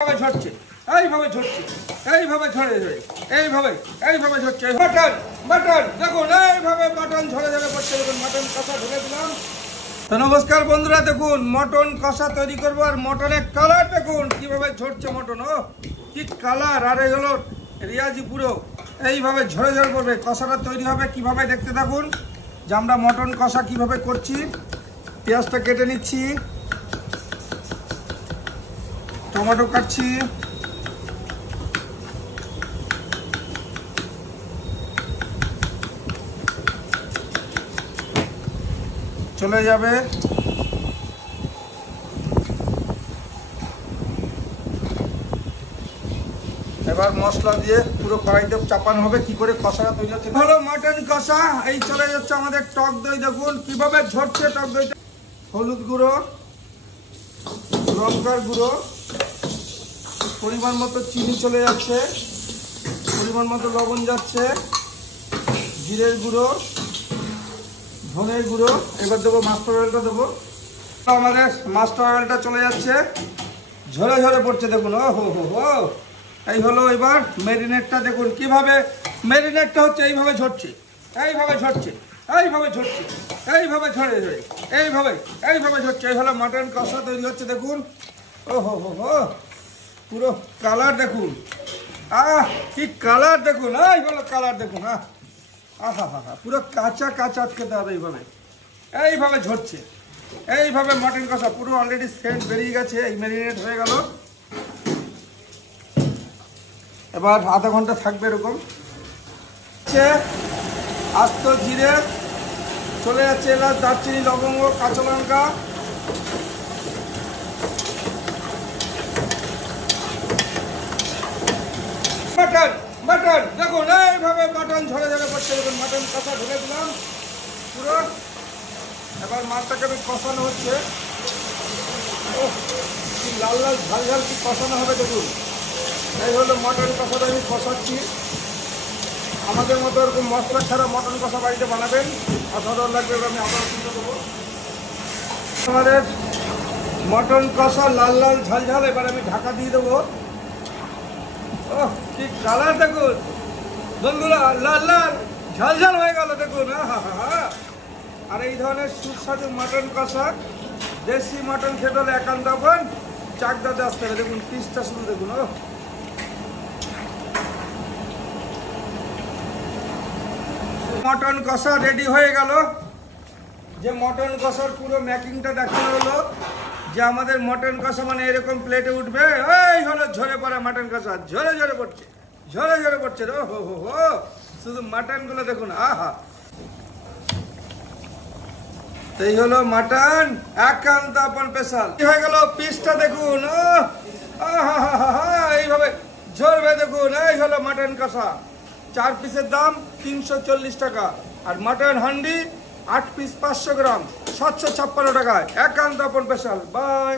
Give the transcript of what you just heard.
ঝরছে এইভাবে ঝরছে এইভাবে ঝরে ঝরে এইভাবে ঝরছে মাটন মাটন দেখুন এইভাবে মাটন ঝরে ঝরে পড়ছে। দেখুন মাটন কষা ঢেলে দিলাম। তো নমস্কার বন্ধুরা, দেখুন মটন কষা তৈরি করবো আর মটনের কালার দেখুন কিভাবে ঝরছে মটন। ও কি কালার! আর এই হলো রিয়াজি পুরো এইভাবে ঝরে ঝরে পড়বে। কষাটা তৈরি হবে কিভাবে দেখতে থাকুন যে আমরা মটন কষা কিভাবে করছি। পেঁয়াজটা কেটে নিচ্ছি, টমেটো কাটছি, চলে যাবে এবার মশলা দিয়ে পুরো কড়াইতে চাপানো হবে। কি করে কষাটা তৈরি হচ্ছে হলো মটন কষা। এই চলে যাচ্ছে আমাদের টক দই, দেখুন কিভাবে ঝরছে টক দইটা। হলুদ গুঁড়ো, লঙ্কার গুঁড়ো, পরিমাণ মতো চিনি চলে যাচ্ছে, পরিমাণ মতো লবণ যাচ্ছে, জিরের গুঁড়ো, ধনের গুঁড়ো। এবার দেবো মাস্টার অয়েলটা দেবো। আমাদের মাস্টার অয়েলটা চলে যাচ্ছে, ঝরে ঝরে পড়ছে দেখুন। ও হো হো হো, এই হলো এবার ম্যারিনেটটা। দেখুন কিভাবে ম্যারিনেটটা হচ্ছে, এইভাবে ঝরছে এইভাবে ঝরছে এইভাবে ঝরছে এইভাবে ঝরে ঝরে এইভাবে ঝরছে। এই হলো মাটন কষা তৈরি হচ্ছে দেখুন। ও হো হো হো, পুরো কালার দেখুন, কি কালার দেখুন। এই হলো কালার দেখুন। আহা হা হা, পুরো কাঁচা কাঁচা খেতে হবে। এইভাবে ঝরছে এইভাবে মটন কষা পুরো অলরেডি সেন্ট বেরিয়ে গেছে। এই ম্যারিনেট হয়ে গেল। এবার আধা ঘন্টা থাকবে এরকম। আস্ত জিরে চলে যাচ্ছে, এলাচ, দারচিনি, লবঙ্গ, কাঁচা লঙ্কা, মাটন মাটন দেখুন এইভাবে মাটন ঝরে ঝরে পড়ছে। দেখুন মাটন কষা ঢেলে দিলাম পুরো। এবার মাছটাকে আমি কষানো হচ্ছে। ও কি লাল লাল ঝাল ঝাল কি কষানো হবে দেখুন। এই হলো মটন কষাটা আমি কষাচ্ছি। আমাদের মতো এরকম মশলা ছাড়া মটন কষা বাড়িতে বানাবেন, অসাধারণ লাগবে। আমি আবার তুলে দেবো আমাদের মটন কষা লাল লাল ঝাল ঝাল। এবার আমি ঢাকা দিয়ে দেবো। ও কি কালার দেখুন বন্ধুরা, লাল লাল ঝাল ঝাল হয়ে গেল দেখুন। আর এই ধরনের সুস্বাদু মটন কষা দেশি মটন খেতে হলে একান্ত আপন চাকদাতে আসতে হবে। দেখুন পিসটা শুধু দেখুন। ও মটন কষা রেডি হয়ে গেল। যে মটন কষার পুরো মেকিংটা দেখানো হলো যে আমাদের মটন কষা মানে এরকম প্লেটে উঠবে। এই হলো ঝরে পড়া মটন কষা, ঝরে ঝরে পড়ছে ঝরে ঝরে পড়ছে। ও হো হো হো, শুধু মাটন গুলো দেখুন। আহা, এই হলো মাটন একান্ত আপন স্পেশাল। কি হয়ে গেল পিসটা দেখুন। ও এইভাবে ঝরবে দেখুন। এই হলো মাটন কষা। 4 পিসের দাম 340 টাকা। আর মাটন হান্ডি 8 পিস 500 গ্রাম 756 টাকায়। একান্ত আপন স্পেশাল। বাই।